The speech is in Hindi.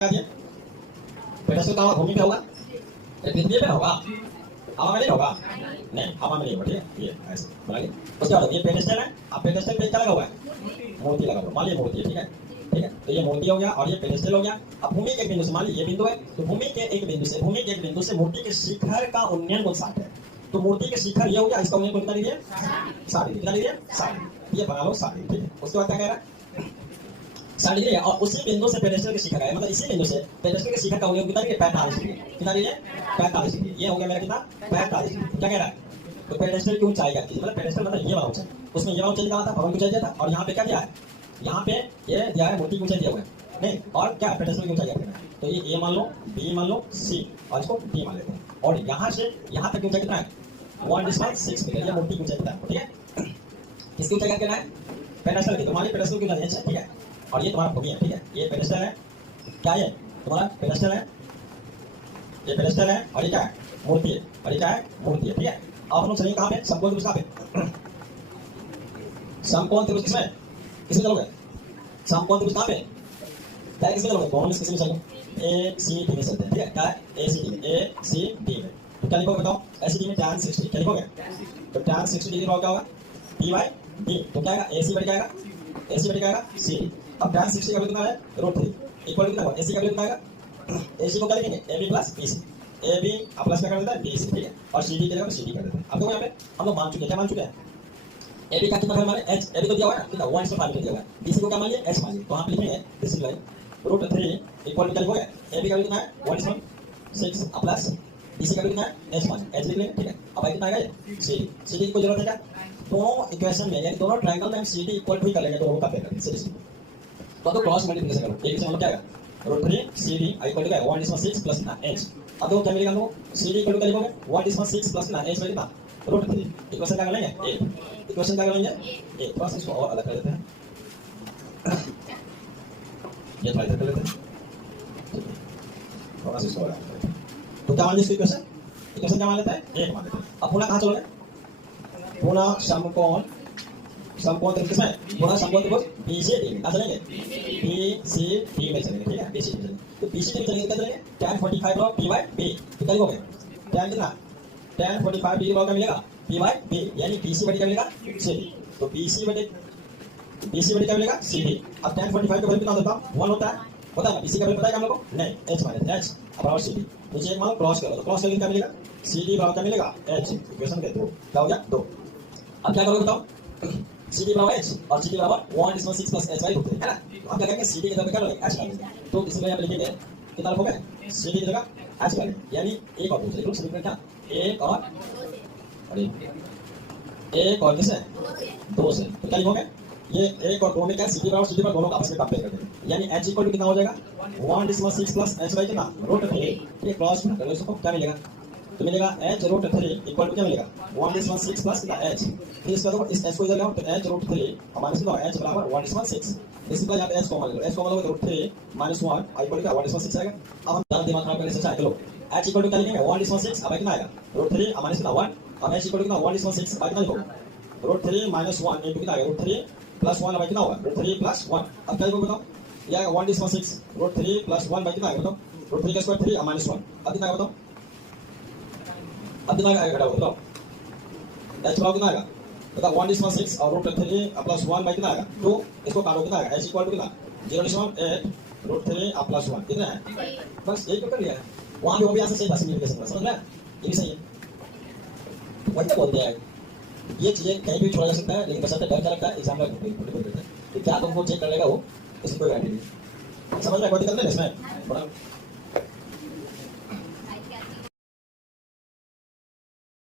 दिया पेडस्टल कहाँ भूमि पे होगा या पृथ्वी पे होगा हवा में नहीं होगा नहीं हवा में नहीं होगा ठीक है ये ऐसे बना लिया उसके बाद ये पेडस्टल है अब पेडस्टल पे क्या लगा हुआ है मोती लगा हुआ मान लीजिए मोती है ठीक है तो ये मोती हो गया और ये पेडस्टल हो गया अब भूमि के एक बिंदु से मान लीजिए ये बिंदु है तो भूमि के एक बिंदु से मूर्ति के शिखर का उन्नयन कोण 60 है तो मूर्ति के शिखर ये हो गया इसका उन्नयन कोण कितना लीजिए 60 कितना लीजिए 60 ये बना लो 60 ठीक है उसके बाद क्या कह रहा है 60 डिग्री है और उसी बिंदु से पेडेस्टल के शिखर है मतलब इसी बिंदु से पेडेस्टल के शिखर का उन्नयन कितना लीजिए 45 डिग्री कितना लीजिए 45 डिग्री ये हो गया मेरा कितना 45 डिग्री क्या कह रहा है तो पेडेस्टल की ऊंचाई क्या थी मतलब पेडेस्टल मतलब ये वाला ऊंचाई उसमें ये वाला ऊंचाई दिया था भवन की ऊंचाई दिया था और यहाँ पे क्या दिया है यहाँ पे ये दिया है मूर्ति की ऊंचाई दिया हुआ है नहीं और क्या पेडेस्टल की ऊंचाई क्या है तो ये ए मान लो बी मान लो सी और इसको डी मान लेते हैं और यहाँ से यहाँ तक की ऊंचाई कितना है 1.6 मीटर ये मूर्ति की ऊंचाई कितना है ठीक है किसकी ऊंचाई क्या है पेडेस्टल की तुम्हारी पेडेस्टल की ऊंचाई ठीक है और ये तुम्हारा भूमि है ठीक है ये पेडेस्टल है क्या है तुम्हारा पेडेस्टल है ये पेडेस्टल है और ये क्या है मूर्ति है और ये क्या है मूर्ति है ठीक है अब हम लोग चलिए कहाँ पे समकोण त्रिभुज कहाँ पे समकोण त्रिभुज किसमें किसमें चलोगे समकोण त्रिभुज कहाँ पे क्या किसमें चलोगे दोनों में किसमें चलोगे ए सी डी में चलते हैं ठीक है क्या है ए सी डी में तो क्या लिखोगे बताओ ए सी डी में tan 60 क्या लिखोगे तो tan 60 डिग्री क्या होगा डी बाई डी तो क्या आएगा ए सी बढ़ जाएगा ए सी बढ़ जाएगा सी अब tan 60 का वैल्यू कितना है √3 इक्वल कितना होगा एसी का वैल्यू कितना आएगा एसी को क्या लिखेंगे AB plus BC AB plus क्या कर देता है BC ठीक है और CD के जगह CD कर देते हैं अब देखो यहाँ पे हम लोग मान चुके हैं क्या मान चुके हैं AB का कितना है हमारे H AB तो दिया हुआ है कितना 1/5 मीटर दिया हुआ है BC को क्या मान लिए H मान लिए तो आप लिखेंगे दिस इज लाइक √3 इक्वल क्या लिखोगे AB का वैल्यू कितना है 1/6 प्लस BC का वैल्यू कितना है H मान H लिख लेंगे ठीक है अब कितना आएगा ये CD CD की कोई जरूरत है क्या दोनों इक्वेशन में यानी दोनों ट्रायंगल में हम CD इक्वल भी कर लेंगे दोनों का पेयर सीरीज तो क्रॉस मल्टीप्लिकेशन करो एक से मतलब क्या आएगा √3 CD इक्वल टू क्या 1/6 प्लस ना H अब देखो क्या मिलेगा हम लोग CD इक्वल टू क्या लिखोगे 1/6 प्लस ना H कितना √3 इक्वेशन क्या कर लेंगे एक इक्वेशन क्या कर लेंगे एक थोड़ा सा इसको और अलग कर देते हैं ये थोड़ा इधर कर लेते हैं थोड़ा सा इसको और अलग करते हैं तो क्या मान लीजिए इक्वेशन इक्वेशन क्या मान लेते हैं एक मान लेते हैं अब पुनः कहाँ चलोगे पुनः समकोण त्रिभुज किसमें पुनः समकोण त्रिभुज BCD में कहाँ चलेंगे BCD में चलेंगे ठीक है BCD में तो BCD में चलेंगे क्या चलेंगे tan 45 log P by B तो क्या लिखोगे tan कितना tan 45 डिग्री log क्या मिलेगा P by B यानी BC बटे क्या मिलेगा CD तो BC बटे क्या मिलेगा CD अब tan 45 का वैल्यू कितना होता है 1 होता है ना BC का वैल्यू पता है हम लोग को नहीं H माइनस H बराबर CD नीचे एक मान क्रॉस करो तो क्रॉस करके क्या मिलेगा CD बराबर क्या मिलेगा H इक्वेशन के 2 क्या हो गया 2 अब क्या करोगे बताओ CD बराबर H और CD बराबर 1/6 प्लस H बाई √3 है ना हम क्या करेंगे CD की जगह क्या करेंगे H डालेंगे तो इसमें यहाँ पे लिखेंगे कितना लिखोगे CD की जगह H डालेंगे यानी एक और दूसरे ग्रुप समीकरण क्या एक और किसे दो से तो क्या लिखोगे ये एक और दो में क्या CD बराबर CD पर दोनों का आपस में कंपेयर कर देंगे यानी H इक्वल टू कितना हो जाएगा 1/6 प्लस H बाई कितना √3 ये क्रॉस करो इसको क्या मिलेगा तो मिलेगा H √3 इक्वल टू क्या मिलेगा 1/6 प्लस H फिर इसका तो इस H को इधर ले आओ तो H √3 हमारे से H बराबर 1/6 इसी का यहाँ पे H common log H common log √3 minus 1 equal to 1/6 आएगा अब हम ज्यादा दिमाग खराब करने से चाहे चलो H इक्वल टू क्या लिखेंगे 1/6 अब कितना आएगा √3 हमारे से 1 अब H इक्वल टू कितना 1/6 अब कितना लिखोगे √3 माइनस 1 इनटू कितना आएगा √3 प्लस 1 अब कितना होगा √3 प्लस 1 अब क्या लिखोगे बताओ ये आएगा 1/6 √3 प्लस 1 कितना आएगा बताओ √3 का स्क्वायर 3 माइनस 1 अब कितना आएगा बताओ अब कितना आएगा घटाओ बताओ H बराबर कितना आएगा बताओ 1/6 और √3 प्लस 1 बाई कितना आएगा तो इसको काटो कितना आएगा H इक्वल टू कितना 0.8 √3 प्लस 1 कितना है बस एक कर लिया वहां भी वो भी ऐसे सही सिम्प्लिफिकेशन समझ में ये भी सही है वही बोलते हैं ये चीजें कहीं भी छोड़ा जा सकता है लेकिन बस डर क्या लगता है एग्जाम में तो क्या तुमको चेक कर लेगा वो इसकी कोई गारंटी नहीं समझ में कोई दिक्कत नहीं इसमें थोड़ा